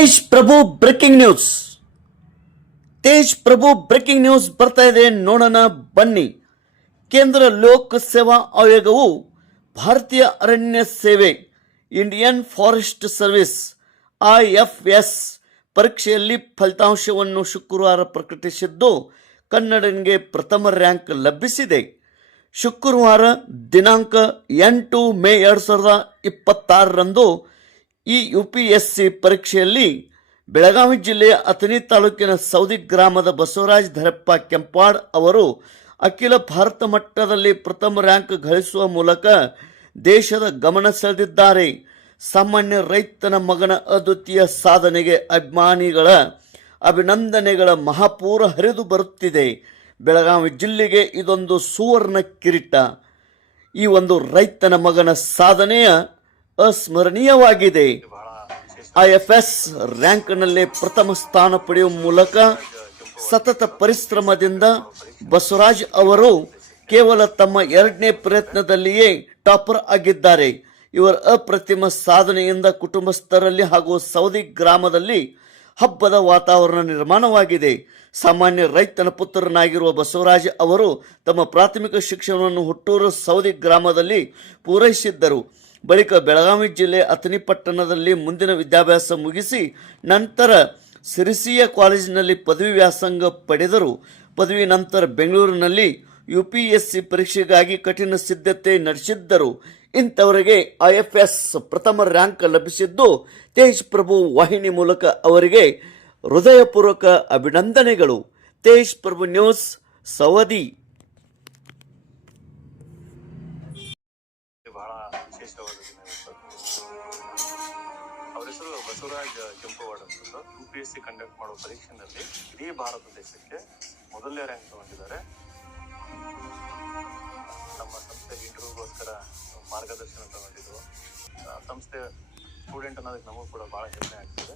ತೇಜ್ ಪ್ರಭು breaking news. Breaking news ಬರ್ತಾ ಇದೆ, ನೋಡೋಣ ಬನ್ನಿ. ಕೇಂದ್ರ ಲೋಕ ಸೇವಾ ಆಯೋಗವು ಭಾರತೀಯ ಅರಣ್ಯ ಸೇವೆ ಇಂಡಿಯನ್ ಫಾರೆಸ್ಟ್ ಸರ್ವಿಸ್ IFS ಪರೀಕ್ಷೆಯಲ್ಲಿ ಫಲಿತಾಂಶವನ್ನು ಶುಕ್ರವಾರ ಪ್ರಕಟಿಸಿದ್ದು, ಕನ್ನಡನಿಗೆ ಪ್ರಥಮ ರ್ಯಾಂಕ್ ಲಭಿಸಿದೆ. ಶುಕ್ರವಾರ ದಿನಾಂಕ 8 ಮೇ 2026ರಂದು ಈ UPSC ಪರೀಕ್ಷೆಯಲ್ಲಿ ಬೆಳಗಾವಿ ಜಿಲ್ಲೆಯ ಅಥಣಿ ತಾಲೂಕಿನ ಸೌದಿ ಗ್ರಾಮದ ಬಸವರಾಜ್ ಧರಪ್ಪ ಕೆಂಪಾಡ್ ಅವರು ಅಖಿಲ ಭಾರತ ಮಟ್ಟದಲ್ಲಿ ಪ್ರಥಮ ರ್ಯಾಂಕ್ ಗಳಿಸುವ ಮೂಲಕ ದೇಶದ ಗಮನ ಸೆಳೆದಿದ್ದಾರೆ. ಸಾಮಾನ್ಯ ರೈತನ ಮಗನ ಅದ್ವಿತೀಯ ಸಾಧನೆಗೆ ಅಭಿಮಾನಿಗಳ ಅಭಿನಂದನೆಗಳ ಮಹಾಪೂರ ಹರಿದು ಬರುತ್ತಿದೆ. ಬೆಳಗಾವಿ ಜಿಲ್ಲೆಗೆ ಇದೊಂದು ಸುವರ್ಣ ಕಿರೀಟ. ಈ ಒಂದು ರೈತನ ಮಗನ ಸಾಧನೆಯ ಅಸ್ಮರಣೀಯವಾಗಿದೆ. IFS ರ್ಯಾಂಕ್ನಲ್ಲಿ ಪ್ರಥಮ ಸ್ಥಾನ ಪಡೆಯುವ ಮೂಲಕ ಸತತ ಪರಿಶ್ರಮದಿಂದ ಬಸವರಾಜ್ ಅವರು ಕೇವಲ ತಮ್ಮ 2ನೇ ಪ್ರಯತ್ನದಲ್ಲಿಯೇ ಟಾಪರ್ ಆಗಿದ್ದಾರೆ. ಇವರ ಅಪ್ರತಿಮ ಸಾಧನೆಯಿಂದ ಕುಟುಂಬಸ್ಥರಲ್ಲಿ ಹಾಗೂ ಸೌದಿ ಗ್ರಾಮದಲ್ಲಿ ಹಬ್ಬದ ವಾತಾವರಣ ನಿರ್ಮಾಣವಾಗಿದೆ. ಸಾಮಾನ್ಯ ರೈತನ ಪುತ್ರನಾಗಿರುವ ಬಸವರಾಜ್ ಅವರು ತಮ್ಮ ಪ್ರಾಥಮಿಕ ಶಿಕ್ಷಣವನ್ನು ಹುಟ್ಟೂರು ಸೌದಿ ಗ್ರಾಮದಲ್ಲಿ ಪೂರೈಸಿದ್ದರು. ಬಳಿಕ ಬೆಳಗಾವಿ ಜಿಲ್ಲೆ ಅಥಣಿ ಪಟ್ಟಣದಲ್ಲಿ ಮುಂದಿನ ವಿದ್ಯಾಭ್ಯಾಸ ಮುಗಿಸಿ ನಂತರ ಸಿರಿಸಿಯ ಕಾಲೇಜಿನಲ್ಲಿ ಪದವಿ ವ್ಯಾಸಂಗ ಪಡೆದರು. ಪದವಿ ನಂತರ ಬೆಂಗಳೂರಿನಲ್ಲಿ UPSC ಪರೀಕ್ಷೆಗಾಗಿ ಕಠಿಣ ಸಿದ್ಧತೆ ನಡೆಸಿದ್ದರು. ಇಂಥವರಿಗೆ IFS ಪ್ರಥಮ ರ್ಯಾಂಕ್ ಲಭಿಸಿದ್ದು, ತೇಜ್ ಪ್ರಭು ವಾಹಿನಿ ಮೂಲಕ ಅವರಿಗೆ ಹೃದಯಪೂರ್ವಕ ಅಭಿನಂದನೆಗಳು. ತೇಜ್ ಪ್ರಭು ನ್ಯೂಸ್, ಸವದಿ. ಬಹಳ ವಿಶೇಷವಾದ ದಿನ ಇವತ್ತು. ಅವರ ಹೆಸರು ಬಸವರಾಜ್ ಕೆಂಪವಾಡ್ ಅಂತ. UPSC ಕಂಡಕ್ಟ್ ಮಾಡುವ ಪರೀಕ್ಷೆಯಲ್ಲಿ ಇಡೀ ಭಾರತ ದೇಶಕ್ಕೆ ಮೊದಲನೇ ರ್ಯಾಂಕ್ ತಗೊಂಡಿದ್ದಾರೆ. ನಮ್ಮ ಸಂಸ್ಥೆ ಇಂಟರ್ವ್ಯೂಗೋಸ್ಕರ ಮಾರ್ಗದರ್ಶನ ತಗೊಂಡಿದ್ರು. ಸಂಸ್ಥೆ ಸ್ಟೂಡೆಂಟ್ ಅನ್ನೋದಕ್ಕೆ ನಮಗೂ ಕೂಡ ಬಹಳ ಹೆಮ್ಮೆ ಆಗ್ತದೆ.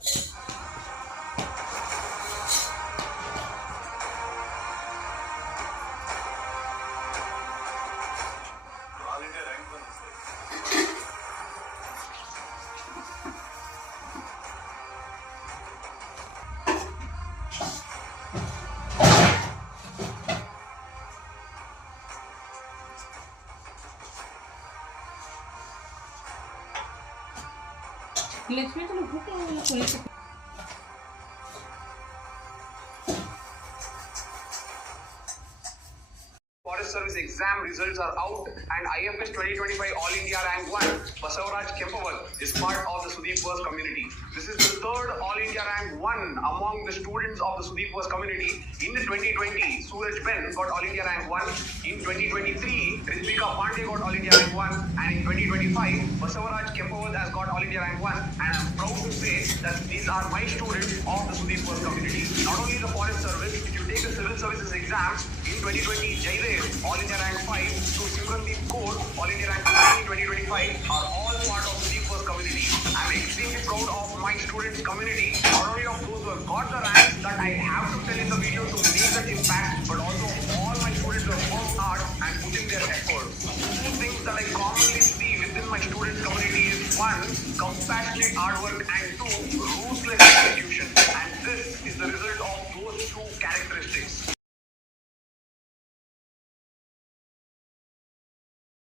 Forest Service exam results are out and IFS 2025 All India Rank 1 Basavaraj Kempawal is part of the Sudeepverse community. This is the third All India Rank 1 among the students of the Sudeepverse community. In the 2020, Suraj Ben got All India Rank 1. In 2023, Ritvika Pandey got All India Rank 1. And in 2025, Basavaraj Kempawal has got All India Rank 1. And I am proud to say that these are my students of the Sudeepverse community. Not only the Forest Service, if you take the Civil Services exams, in 2020, Jaidev, All India Rank 5, to Simrandeep Kaur, All India Rank 5 in 2025, are all part of the Sudeepverse community. I am extremely proud of my students' community, not only of those who have got the ranks that I have to tell in the video to make that impact, but also all my students who have worked hard and put in their effort. Two things that I commonly see within my students' community is 1, compassionate hard work, and 2, ruthless execution. And this is the result of those two characteristics.